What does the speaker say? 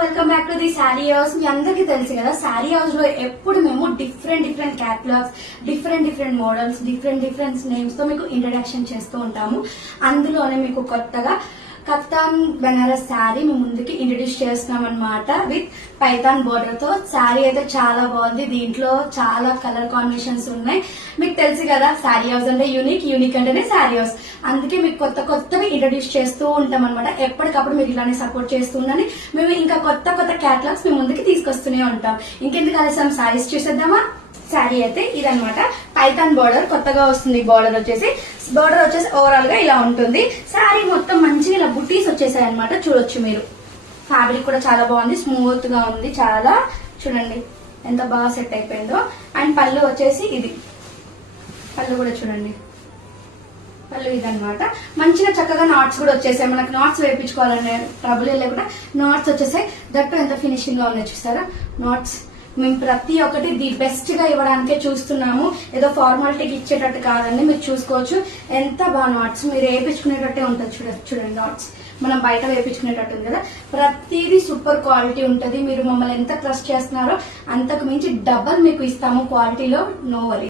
Welcome back to the sari house. మీ అందరికీ తెలుసు కదా, శారీ హౌస్ లో ఎప్పుడు మేము different catalogues, different models, different names తో మీకు ఇంట్రడక్షన్ చేస్తూ ఉంటాము. అందులోనే మీకు కొత్తగా కత్తాన్ బెనారస్ శారీ మీ ముందుకి ఇంట్రడ్యూస్ చేస్తున్నాం అనమాట. విత్ పైతాన్ బోర్డర్ తో శారీ అయితే చాలా బాగుంది. దీంట్లో చాలా కలర్ కాంబినేషన్స్ ఉన్నాయి. మీకు తెలుసు కదా, శారీ హౌస్ అంటే యూనిక్ అంటేనే శారీ హౌస్. అందుకే మీకు కొత్తవి ఇంట్రడ్యూస్ చేస్తూ ఉంటాం అనమాట. ఎప్పటికప్పుడు మీరు ఇలానే సపోర్ట్ చేస్తూ ఉందని మేము ఇంకా కొత్త క్యాటలాగ్స్ మీ ముందుకి తీసుకొస్తూనే ఉంటాం. ఇంకెందుకు ఆలస్యం, శారీస్ చూసేద్దామా? శారీ అయితే ఇదనమాట. పైతాన్ బోర్డర్ కొత్తగా వస్తుంది. బోర్డర్ వచ్చేసి ఓవరాల్ గా ఇలా ఉంటుంది. శారీ మొత్తం మంచిగా ఇలా బుటీస్ వచ్చేసాయి అనమాట. చూడొచ్చు మీరు. ఫ్యాబ్రిక్ కూడా చాలా బాగుంది, స్మూత్ గా ఉంది. చాలా చూడండి ఎంత బాగా సెట్ అయిపోయిందో. అండ్ పళ్ళు వచ్చేసి ఇది. పళ్ళు కూడా చూడండి. పళ్ళు ఇదనమాట. మంచిగా చక్కగా నాట్స్ కూడా వచ్చేసాయి. మనకు నాట్స్ వేయించుకోవాలనే ట్రబుల్ లేకుండా నాట్స్ వచ్చేసాయి. దట్టు ఎంత ఫినిషింగ్ గా ఉన్నాయి చూసారా నాట్స్. మేము ప్రతి ఒక్కటి ది బెస్ట్ గా ఇవ్వడానికే చూస్తున్నాము. ఏదో ఫార్మాలిటీకి ఇచ్చేటట్టు కాదండి. మీరు చూసుకోవచ్చు ఎంత బాగా నాట్స్ మీరు వేయించుకునేటట్టే ఉంటుంది. చూడండి నాట్స్ మనం బయట వేయించుకునేటట్టు ఉంది కదా. ప్రతిదీ సూపర్ క్వాలిటీ ఉంటుంది. మీరు మమ్మల్ని ఎంత ట్రస్ట్ చేస్తున్నారో అంతకు మించి డబల్ మీకు ఇస్తాము క్వాలిటీలో. No worry.